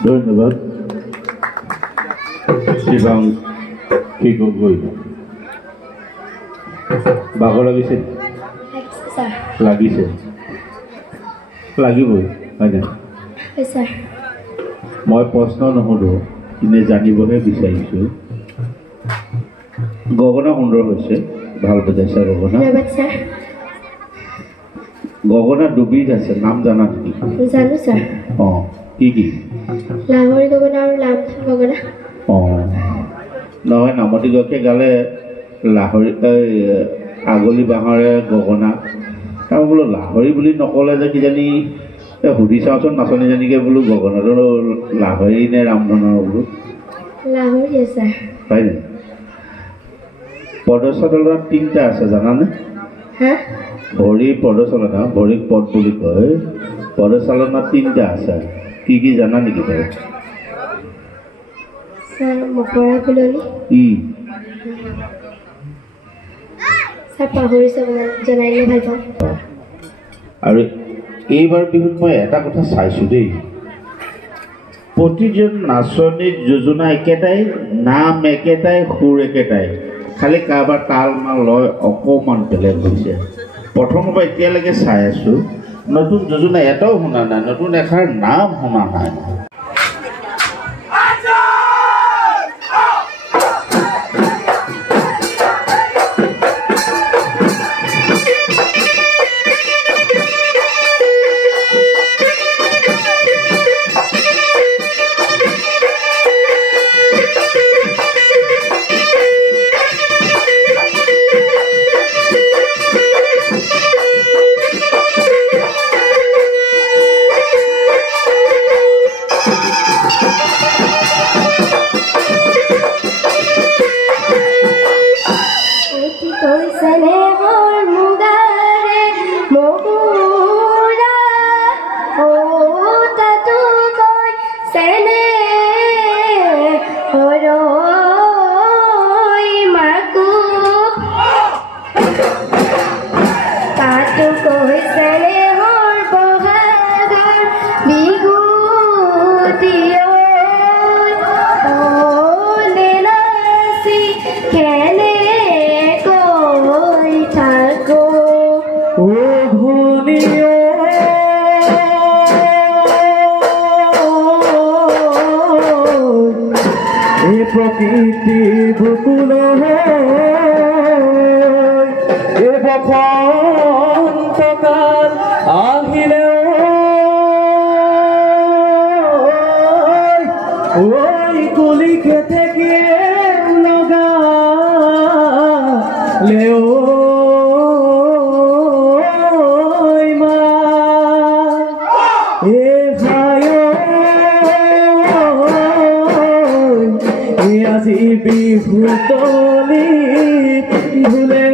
ধন্যবাদ শিবাং কি গগৈ ভাগৰ লাগিছে লাগিছে লাগিবই হয়নে মই প্ৰশ্ন নুসুধো এনে জানিবহে বিচাৰিছোঁ গগনা সুন্দৰ হৈছে ভাল বজাইছা গগনা গগনা দুবিধ আছে নাম জানা নেকি জানো স্যার কি কি লাহোৰী গগনা আৰু লামথন গগনা নহয় নামতি গকে গালে লাহোৰী আগলি বাঁহৰে গগনা আৰু বোলো লাহোৰী বুলি নকলে যে কিজানি সুধি চাওঁচোন নাচনীজনীকে বোলো গগনাটো লাহোৰী নে ৰামধনৰ বোলো লাহোৰী আছে হয়নে পদচালনা তিনিটা আছে জানানে ভৰি পদচালনা ভৰিক পদ বুলি কয় পদচালনা তিনিটা আছে কি কি জানা নেকি তই স্যার মকৰা ফুলনি স্যাৰ পাহৰিছে জনাইলে ভাল পাওঁ আৰু এইবাৰ বিহুত মই এটা কথা চাইছোঁ দেই প্ৰতিজন নাচনীৰ যোজনা একেটাই নাম একেটাই সুৰ একেটাই খালি কাৰোবাৰ তাল মাল লয় অকণমান বেলেগ হৈছে প্ৰথমৰ পৰা এতিয়ালৈকে চাই আছোঁ নতুন যোজনা এটাও শুনা নাই নতুন এষাৰ নাম শুনা নাই প্রকৃতি বুকুল বসন্তকাল আহিলে ওই কুলি খেতে গিয়ে লগালেও মা এ ভাই আজি বিহু তলি ভুলে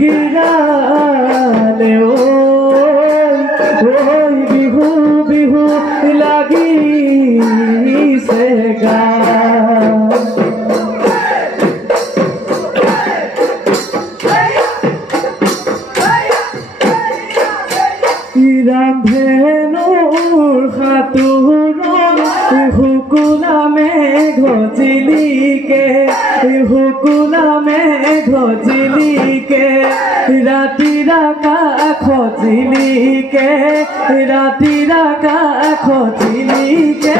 গিৰালে ওই বিহু বিহু লাগিছে গা ৰামধেনুৰ সাঁতোৰ হুকুলা মেঘ জিলিকে ৰাতিৰ আকাশ জিলিকে ৰাতিৰ আকাশ জিলিকে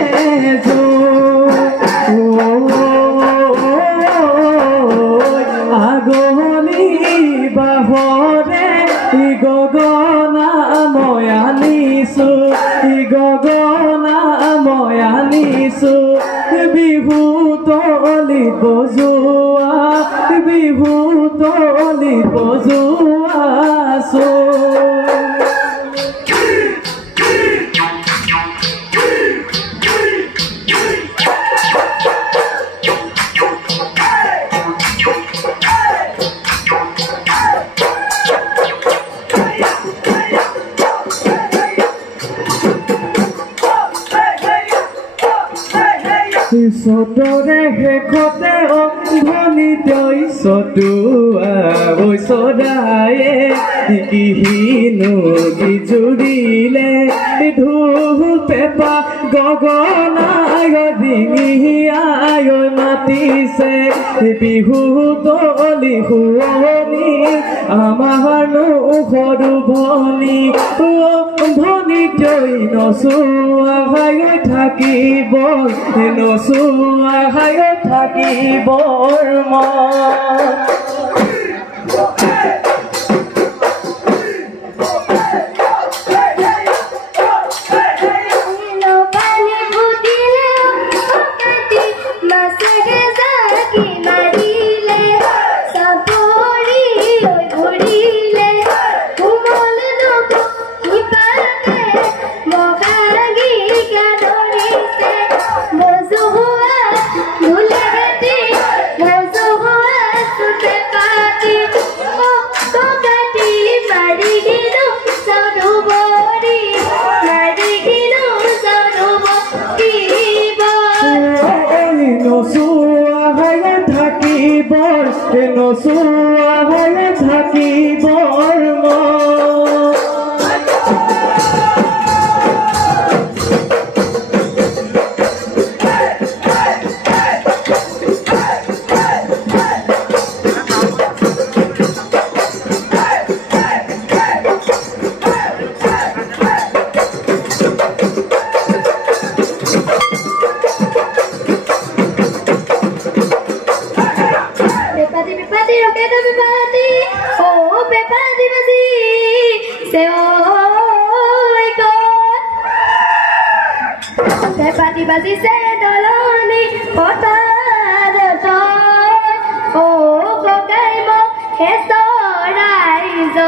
আগলি বাহৰে গগনা মই আনিছো গগনা মই আনিছো বিহু তলি বজোৱা বিহু তলি বজোৱাছো সতৰে শেষতে অন্ধনি তই চতুৱা সদায়ে কিহিনো বিজুৰিলে ঢোল পেঁপা গগনায় ডিঙিয়ায় মাতিছে বিহু তলি শুৱনি আমাৰ সৰু ভনী ভনী তই নচুৱাই থাকিব নচুৱাই থাকিবৰ মন নচুৱাই থাকিবৰ Basi se doloni potado o kokaimo hestoraizot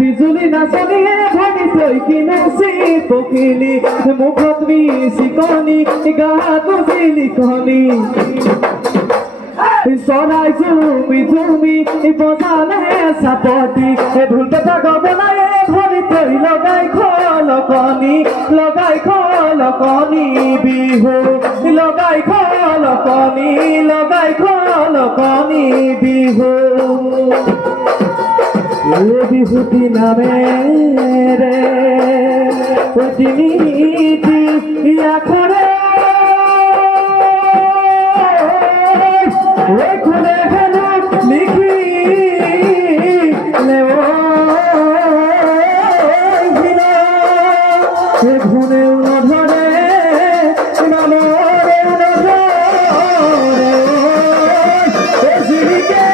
বিজুলী নাচনীয়ে ধনী তই কিনাচি পখিলি মুখত চিকনি গাত চিলিকনি চৰাই জুমি জুমি বজালে চাপতি ঢোল পেঁপা গগনায়ে ধনী তই লগাই খলকনি বিহু লগাই খলকনি বিহু বিভূতি নামেৰে তিনিটি আখৰে খুলে হেনো লিখিলে ঘূণেও নধৰে নামৰে নধৰে জিৰিকে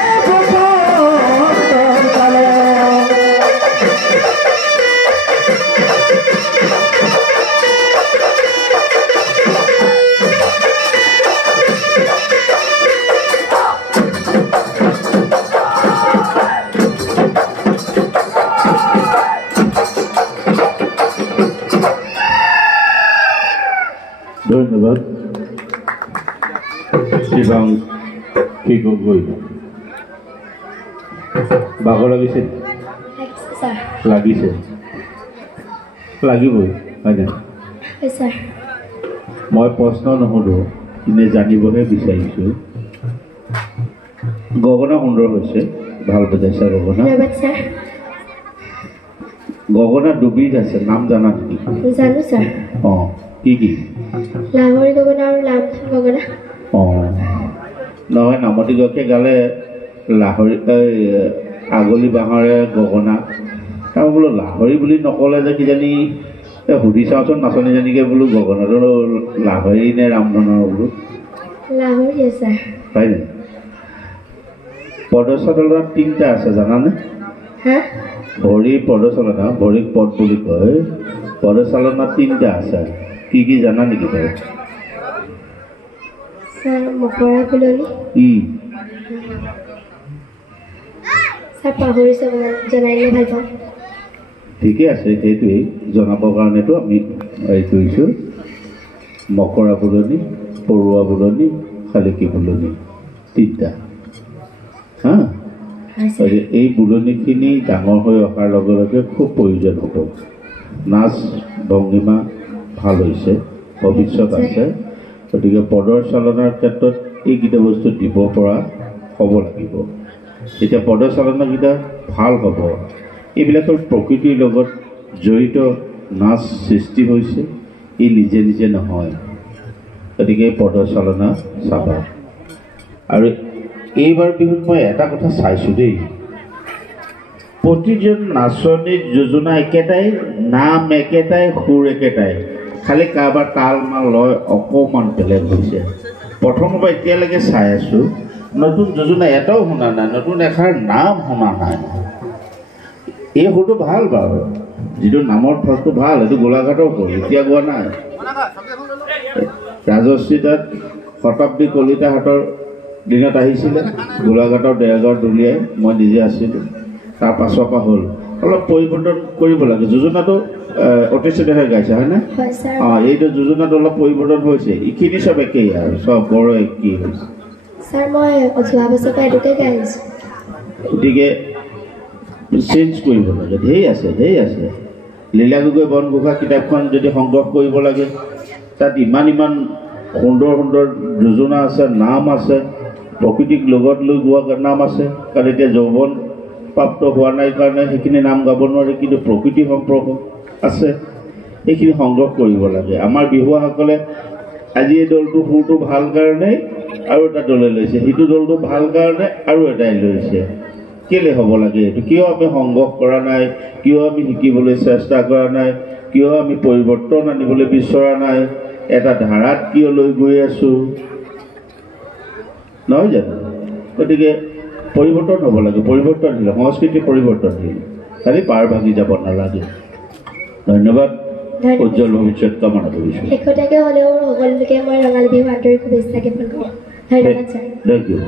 ধন্যবাদ শিৱাং কি গগৈ ভাগৰ লাগিছে লাগিছে লাগিবই হয়নে মই প্ৰশ্ন নুসুধো এনে জানিবহে বিচাৰিছোঁ গগনা সুন্দৰ হৈছে ভাল বজাইছা গগনা ধন্যবাদ ছাৰ গগনা দুবিধ আছে নাম জানা নেকি জানো ছাৰ কি লাহৰী গগনা আৰু লামথন গগনা নহয় নামতি গকে গালে লাহৰী আগলি বাঁহৰে গগনা তাৰ বোলো লাহৰী বুলি নকলে যে কিজানি সুধি চাওঁচোন নাচনীজনীকে বোলো গগনাটো লাহৰী নে ৰামধনৰ বোলো লাহৰী ছাৰ হয় নে পদচালনা 3টা আছে জানানে হা ভৰি পদচালনা ভৰিক পদ বুলি কয় পদচালনা 3টা আছে কি জানা নেকি তই ছাৰ মকৰা ফুলনি ছাৰ পাহৰিছে অকণমান জনাইলে ভাল পাওঁ ঠিকে আছে সেইটোৱেই জনাবৰ কাৰণেতো আমি হেৰি কৰিছোঁ মকৰা ফুলনি পৰুৱা ফুলনি শালিকী ফুলনি 3টা হা এই বুলনিখিনি ডাঙৰ হৈ অহাৰ লগে লগে খুব প্ৰয়োজন হ'ব নাচ ভংগীমা ভাল হৈছে ভৱিষ্যত আছে গতিকে পদৰ চালনাৰ ক্ষেত্ৰত এইকেইটা বস্তু দিব পৰা হ'ব লাগিব এতিয়া পদৰ চালনাকেইটা ভাল হ'ব এইবিলাকৰ প্ৰকৃতিৰ লগত জড়িত নাচ সৃষ্টি হৈছে ই নিজে নিজে নহয় গতিকে পদৰ চালনা চাবা আৰু এইবাৰ বিহুত মই এটা কথা চাইছোঁ দেই প্ৰতিজন নাচনীৰ যোজনা একেটাই নাম একেটাই সুৰ একেটাই খালি কাৰোবাৰ তাল মাল লয় অকণমান বেলেগ হৈছে প্ৰথমৰ পৰা এতিয়ালৈকে চাই আছোঁ নতুন যোজনা এটাও শুনা নাই নতুন এষাৰ নাম শুনা নাই এই সুৰটো ভাল বাৰু যিটো নামৰ ঠকটো ভাল সেইটো গোলাঘাটৰ সুৰ এতিয়া গোৱা নাই ৰাজশ্ৰী তাত শতাব্দী কলিতাহাতৰ দিনত আহিছিলে গোলাঘাটৰ দেৰগাঁৱত দলিয়াই মই নিজে আছিলোঁ তাৰ পাছৰ পৰা হ'ল অলপ পৰিৱৰ্তন কৰিব লাগে যোজনাটো অতিচিতাহে গাইছে হয়নে এইটো যোজনাটো অলপ পৰিৱৰ্তন হৈছে এইখিনি চব একেই আৰু চব বৰ একেই হৈছে ছাৰ মই যোৱা বছৰ পৰা এইটোকে গাই আহিছোঁ গতিকে চেঞ্জ কৰিব লাগে ধেৰ আছে লীলা গগৈ বন ঘোষা কিতাপখন যদি সংগ্ৰহ কৰিব লাগে তাত ইমান সুন্দৰ যোজনা আছে নাম আছে প্ৰকৃতিক লগত লৈ গোৱা নাম আছে কাৰণ এতিয়া যৌৱন প্ৰাপ্ত হোৱা নাই কাৰণে সেইখিনি নাম গাব নোৱাৰে কিন্তু প্ৰকৃতি সম্পৰ্ক আছে এইখিনি সংগ্ৰহ কৰিব লাগে আমাৰ বিহুৱাসকলে আজি এই দলটো সুৰটো ভাল কাৰণে আৰু এটা দলে লৈছে সিটো দলটো ভাল কাৰণে আৰু এটাই লৈছে কেলে হ'ব লাগে এইটো কিয় আমি সংগ্ৰহ কৰা নাই কিয় আমি শিকিবলৈ চেষ্টা কৰা নাই কিয় আমি পৰিৱৰ্তন আনিবলৈ বিচৰা নাই এটা ধাৰাত কিয় লৈ গৈ আছোঁ নহয় জানো গতিকে পৰিৱৰ্তন হ'ব লাগে পৰিৱৰ্তন দিলে সংস্কৃতি পৰিৱৰ্তন দিলে খালি পাৰ ভাঙি যাব নালাগে ধন্যবাদ উজ্জ্বল ভৱিষ্যত কামনা কৰিছোঁ শেষতীয়াকৈ হ'লেও সকলোকে মই ৰঙালী বিহু আন্তৰিক শুভেচ্ছা জ্ঞাপন কৰোঁ ধন্যবাদ ছাৰ থেংক ইউ